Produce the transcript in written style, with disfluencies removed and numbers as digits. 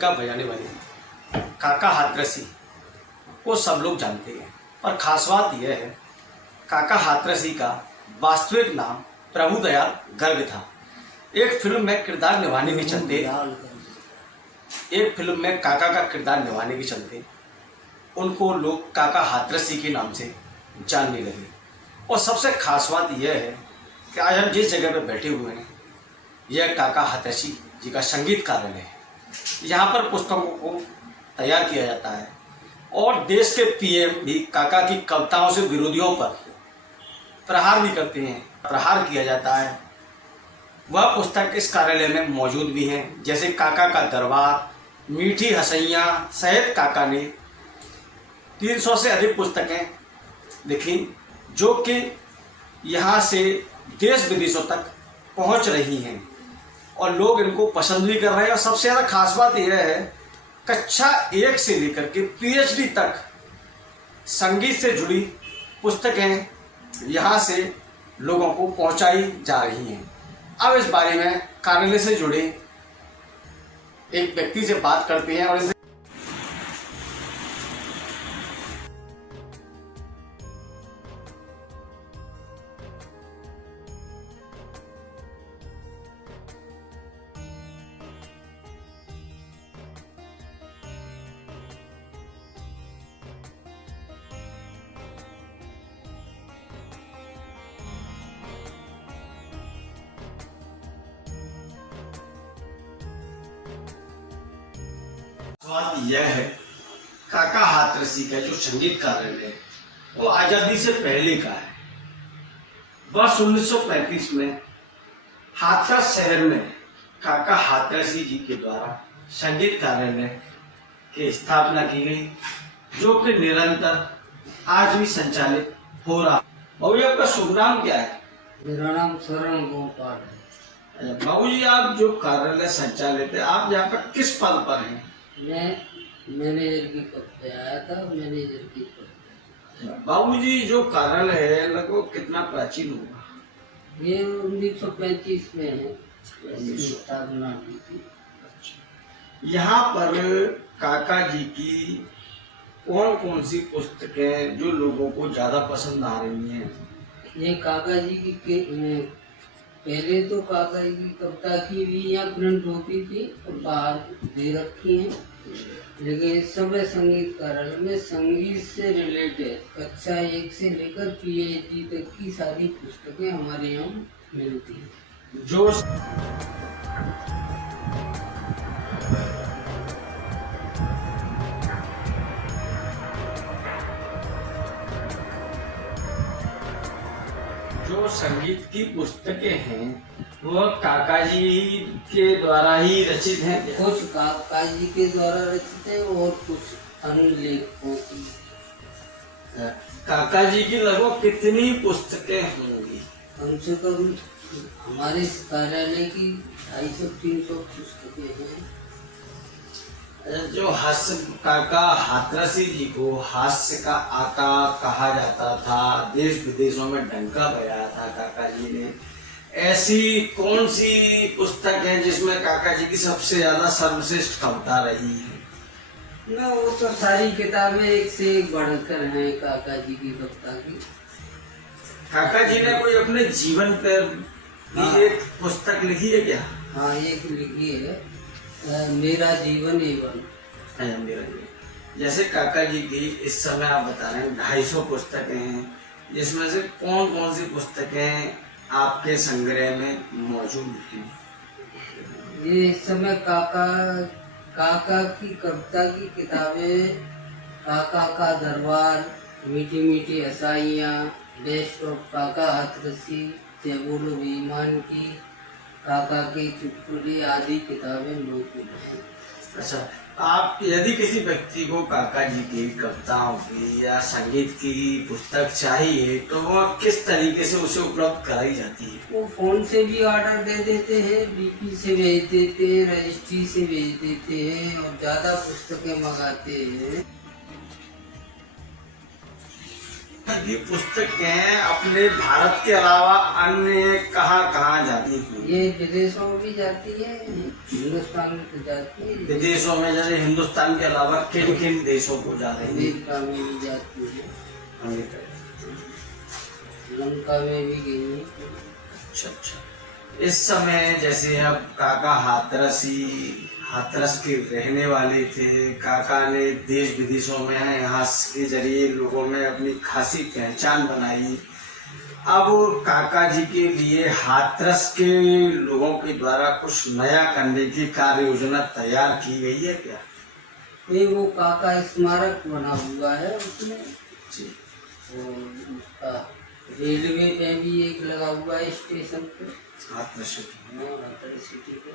डंका बजाने वाले काका हाथरसी को सब लोग जानते हैं, पर खास बात यह है काका हाथरसी का वास्तविक नाम प्रभुदयाल गर्ग था। एक फिल्म में किरदार निभाने के चलते काका का किरदार निभाने के चलते उनको लोग काका हाथरसी के नाम से जानने लगे। और सबसे खास बात यह है कि आज हम जिस जगह पर बैठे हुए हैं यह काका हाथरसी जी का संगीत कार्यालय है। यहाँ पर पुस्तकों को तैयार किया जाता है और देश के पीएम भी काका की कविताओं से विरोधियों पर प्रहार भी करते हैं, प्रहार किया जाता है। वह पुस्तक इस कार्यालय में मौजूद भी हैं, जैसे काका का दरबार, मीठी हंसैयाँ सहित काका ने 300 से अधिक पुस्तकें लिखी जो कि यहाँ से देश विदेशों तक पहुँच रही हैं और लोग इनको पसंद भी कर रहे हैं। और सबसे ज़्यादा खास बात यह है कक्षा 1 से लेकर के PhD तक संगीत से जुड़ी पुस्तकें यहाँ से लोगों को पहुँचाई जा रही हैं। अब इस बारे में कार्यालय से जुड़े एक व्यक्ति से बात करते हैं और बात यह है काका हाथरसी का जो संगीत कार्यालय है वो आजादी से पहले का है। वर्ष 1935 में हाथरस शहर में काका हाथरसी जी के द्वारा संगीत कार्यालय की स्थापना की गई जो कि निरंतर आज भी संचालित हो रहा। बाबू जी आपका शुभ नाम क्या है? मेरा नाम शरण गोपाल है। बाबू जी आप जो कार्यालय संचालित है आप यहाँ पर किस पद पर हैं? मैं मैनेजर की पद पे आया था, मैनेजर की पद पे। बाबूजी जो कार्यालय है लगभग कितना प्राचीन होगा? ये 1935 में है स्थापना की थी। यहाँ पर काका जी की कौन कौन सी पुस्तकें जो लोगों को ज्यादा पसंद आ रही हैं? ये काका जी की पहले तो काका जी की कविता की भी यहाँ प्रिंट होती थी और बाहर दे रखी हैं, लेकिन इस समय संगीत कार्यालय में संगीत से रिलेटेड कक्षा 1 से लेकर PhD तक की सारी पुस्तकें हमारे यहाँ मिलती हैं। जो संगीत की पुस्तकें हैं वह काका जी के द्वारा ही रचित हैं। कुछ काका जी के द्वारा रचित है और कुछ अन्य लेखकों की। काका जी की लगभग कितनी पुस्तकें होंगी? कम से कम हमारे इस कार्यालय की 250-300 पुस्तकें हैं। जो हास्य काका हाथरसी जी को हास्य का आका कहा जाता था, देश विदेशों में डंका बजाया था काका जी ने, ऐसी कौन सी पुस्तक है जिसमें काका जी की सबसे ज्यादा सर्वश्रेष्ठ कविता रही है? ना वो तो सारी किताबें एक से एक बढ़कर हैं काका जी की कविता की। काका जी ने कोई अपने जीवन पर भी एक पुस्तक लिखी है क्या? हाँ, एक लिखी है मेरा जीवन एवं। जैसे काका जी की इस समय आप बता रहे हैं 250 पुस्तकें हैं, जिसमें से कौन कौन सी पुस्तकें आपके संग्रह में मौजूद हैं? ये इस समय काका की कविता की किताबें, काका का दरबार, मीठी मीठी हंसाइयाँ, बेस्ट ऑफ काका हाथरसी, जय बोलो बेईमान की, काका के चुटकुले आदि किताबें मौजूद हैं। अच्छा, आप यदि किसी व्यक्ति को काका जी की कविताओं की या संगीत की पुस्तक चाहिए तो वह किस तरीके से उसे उपलब्ध कराई जाती है? वो फोन से भी ऑर्डर दे देते हैं, DP से भेज देते हैं, रजिस्ट्री से भेज देते हैं और ज्यादा पुस्तकें मंगाते हैं। ये पुस्तकें अपने भारत के अलावा अन्य कहाँ जाती हैं? ये विदेशों में भी जाती है, हिंदुस्तान में तो जाती है। विदेशों में जैसे हिंदुस्तान के अलावा किन किन देशों को जा रही है? अमेरिका में भी जाती है, अमेरिका। लंका में भी गई है। अच्छा। इस समय जैसे अब काका हाथरस के रहने वाले थे, काका ने देश विदेशों में यहाँ के जरिए लोगों में अपनी खासी पहचान बनाई। अब काका जी के लिए हाथरस के लोगों के द्वारा कुछ नया करने की कार्य योजना तैयार की गई है क्या? ये वो काका स्मारक बना हुआ है उसमें जी। और उसका रेलवे पे भी एक लगा हुआ है स्टेशन पे, हाथरस सिटी पे।